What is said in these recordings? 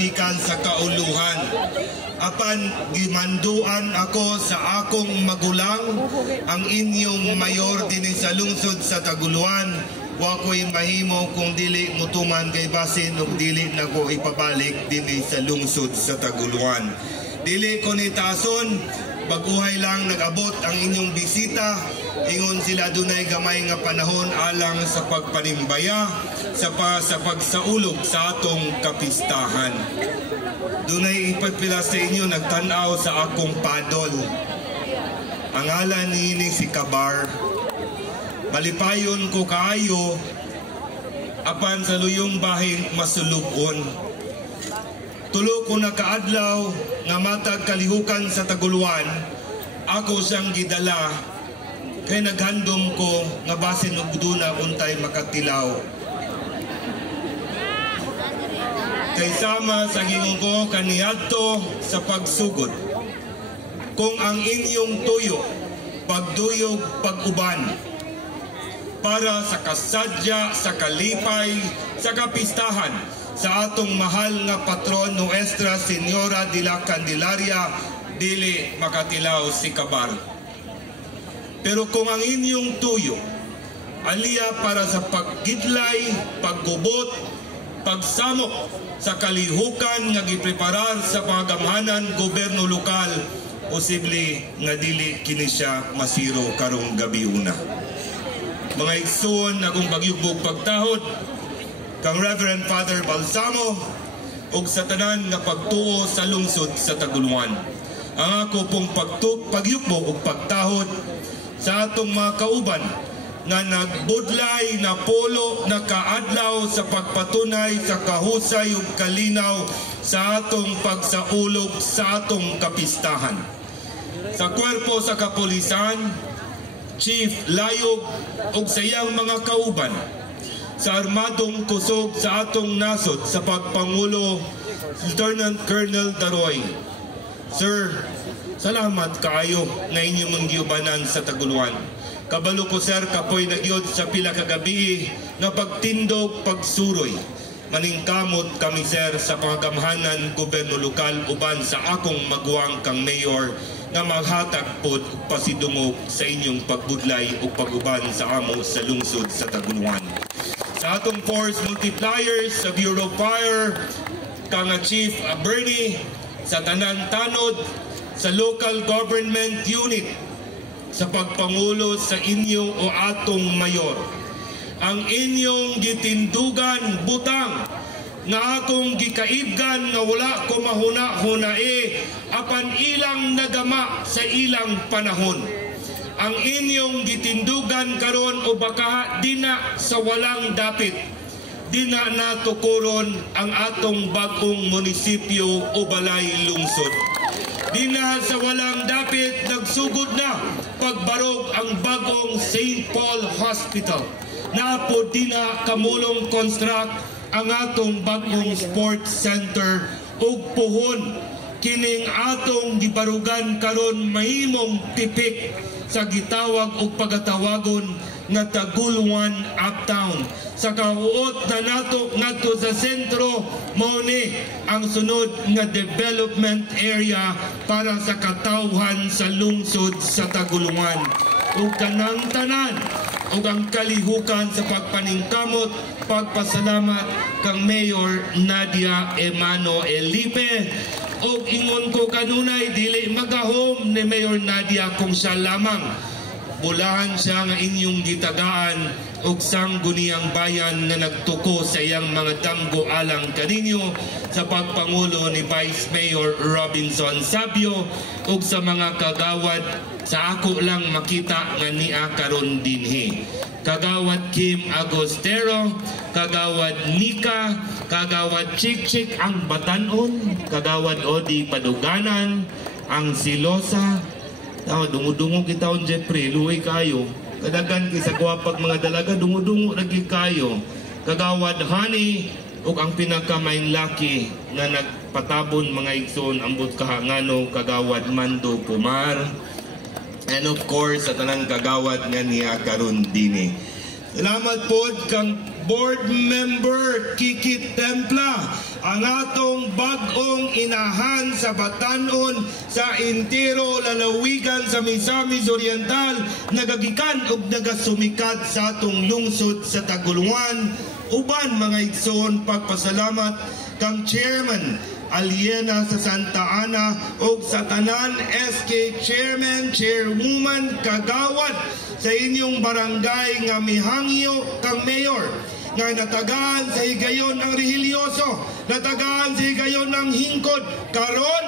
gikan sa kauluhan. Apan gimanduan ako sa akong magulang, ang inyong mayor dinhi sa lungsod sa Taguluan. Wa ko'y mahimo kung dili mutuman kay basin ug dili na ko ipabalik dinhi sa lungsod sa Taguluan. Dili ko ni tason, baguhay lang nag-abot ang inyong bisita. Ingon sila dunay gamay nga panahon alang sa pagpanimbaya sa pagsaulog sa atong kapistahan. Dunay ipagpila sa inyo nagtan-aw sa akong padol. Ang ngalan niini si Kabar. Malipayon ko kaayo apan sa luyong bahing masulubon. Tulo ko nakaadlaw nga matag kalihukan sa Taguluan, ako siyang gidala kay naghandom ko nga basin og duna untay makatilaw. Kay sama sa gingon ko kaniadto sa pagsugod. Kung ang inyong tuyo, pagduyog, pag-uban, para sa kasadya, sa kalipay, sa kapistahan, sa atong mahal nga patron Nuestra Señora de la Candelaria, dili makatilaw si Kabar. Pero kung ang inyong tuyo, aliya para sa paggidlay, paggubot, pagsamok sa kalihukan nga gipreparar sa pagamhanan gobyerno lokal, posible nga dili kini siya masiro karong gabi una. Mga igsoon akong bagyugbog pagtahod kang Reverend Father Balsamo ug sa tanan nga pagtuo sa lungsod sa Taguluan. Ang ako pong pagyukbo ug pagtahod sa atong mga kauban nga nagbudlay na polo na kaadlaw sa pagpatunay sa kahusay ug kalinaw sa atong pagsaulog sa atong kapistahan. Sa kwerpo sa kapulisan, Chief Layog ug sa iyang mga kauban, sa armadong kusog sa atong nasod sa pagpangulo Lieutenant Colonel Daroy. Sir, salamat kaayo nga inyong manggiubanan sa Taguluan. Kabalo ko sir kapoy nagyod sa pila ka gabi nga pagtindog pagsuroy. Maningkamot kami sir sa pangagamhanan gobyerno lokal uban sa akong maguwang kang mayor nga maghatag pod pasidungog sa inyong pagbudlay o paguban sa amo sa lungsod sa Taguluan. Sa atong force multipliers sa Bureau of Fire, kang Chief Bernie, sa tanan tanod, sa local government unit, sa pagpangulo sa inyo o atong mayor. Ang inyong gitindugan butang nga akong gikaibgan nga wala ko mahuna-hunae apan ilang nagama sa ilang panahon. Ang inyong gitindugan karon o baka dina sa walang dapit, dina natukuron ang atong bagong munisipyo o balay lungsod. Dina sa walang dapit nagsugod na pagbarog ang bagong St. Paul Hospital. Napo dina kamulong construct ang atong bagong sports center ug puhon kining atong gibarugan karon mahimong tipik sa gitawag ug pagatawagon nga Taguluan Uptown. Sa kauot na nato ngadto sa sentro mao ni ang sunod nga development area para sa katawhan sa lungsod sa Taguluan. Ug kanang tanan ug ang kalihukan sa pagpaningkamot, pagpasalamat kang Mayor Nadia Emanuel Lipe. Og ingon ko kanunay dili magahom ni Mayor Nadia kung siya lamang. Bulahan siya nga inyong gitagaan ug sangguniang bayan na nagtuko sa iyang mga damgo alang kaninyo sa pagpangulo ni Vice Mayor Robinson Sabio ug sa mga kagawad sa ako lang makita nga niya karon dinhi. Kagawad Kim Agostero, Kagawad Nika, Kagawad Chik ang Batanon, Kagawad Odi Paduganan, ang Silosa. Dungo-dungo kita on Jeffrey, luwi kayo. Kadagan kay sa gwapag mga dalaga, dungo-dungo lagi kayo. Kagawad Honey, ug ang pinakamain laki na nagpatabon mga igsoon ambot kahangano, Kagawad Mando Kumar. And of course, sa tanang kagawad nga niya karon dinhi. Salamat po kang Board Member Kiki Templa, ang atong bag-ong inahan sa Batanon sa Intero Lalawigan sa Misamis Oriental, nagagikan ug nagasumikat sa atong lungsod sa Taguluan. Uban mga igsoon, pagpasalamat kang Chairman Aliena sa Santa Ana o sa tanan SK Chairman, Chairwoman, Kagawad sa inyong barangay nga mihangyo kang Mayor nga natagaan sa higayon ang rehilyoso, natagaan sa higayon ang hingkod, karon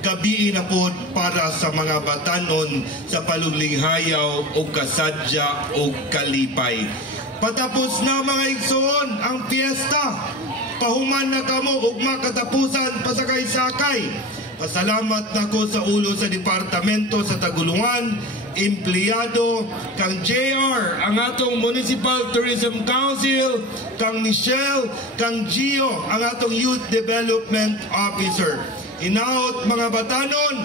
gabi na po para sa mga Batanon sa Palulinghayaw o Kasadya o Kalipay. Patapos na mga igsoon ang piyesta, pahuman na kamo ugma katapusan pasakay-sakay. Pasalamat na ko sa ulo sa Departamento sa Taguluan, empleyado, kang JR, ang atong Municipal Tourism Council, kang Michelle, kang Gio, ang atong Youth Development Officer. Inaot mga Batanon,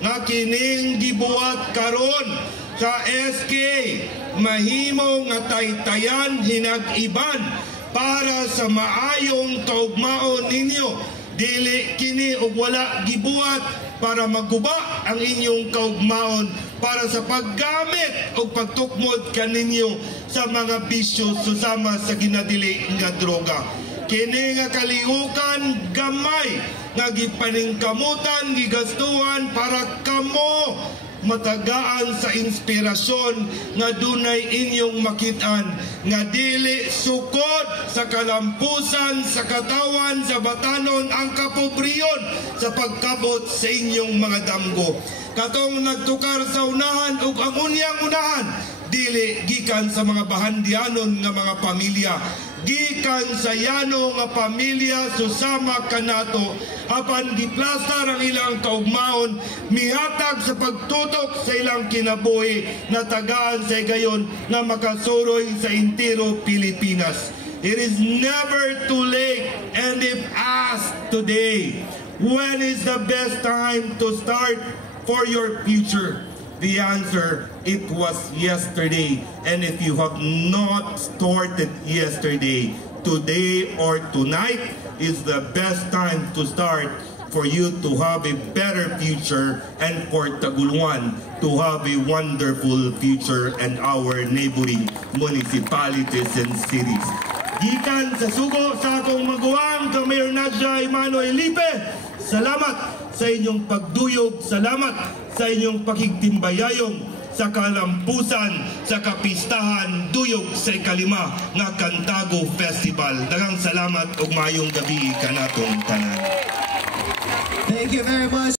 nga kining gibuhat karon sa SK, mahimo nga taytayan hinag-iban para sa maayong kaugmaon ninyo. Dili kini og wala gibuhat para maguba ang inyong kaugmaon para sa paggamit o pagtukmod kaninyo sa mga bisyo susama sa ginadili nga droga. Kini nga kalihukan gamay nga gipaningkamutan, gigastuhan para kamo matagaan sa inspirasyon nga dunay inyong makitaan nga dili sukod sa kalampusan sa katawan sa Batanon ang kapobriyon sa pagkabot sa inyong mga damgo. Katong nagtukar sa unahan ug ang unyang unahan dili gikan sa mga bahandianon nga mga pamilya, gikan sa yano nga pamilya susama kanato apan giplastar ang ilang kaugmaon mihatag sa pagtutok sa ilang kinabuhi na tagaan sa gayon nga makasuroy sa entero Pilipinas. It is never too late, and if asked today, when is the best time to start for your future? The answer, it was yesterday. And if you have not started yesterday, today or tonight is the best time to start for you to have a better future and for Taguluan to have a wonderful future and our neighboring municipalities and cities. Gikan sa sugo sa akong maguwang kang Mayor Nadja Emmanuel Lipe, salamat sa inyong pagduyog, salamat sa inyong pakigtimbayayong sa kalampusan sa kapistahan duyog sa ikalima nga Kantago Festival. Daghang salamat ug maayong gabi kanatong tanan. Thank you very much.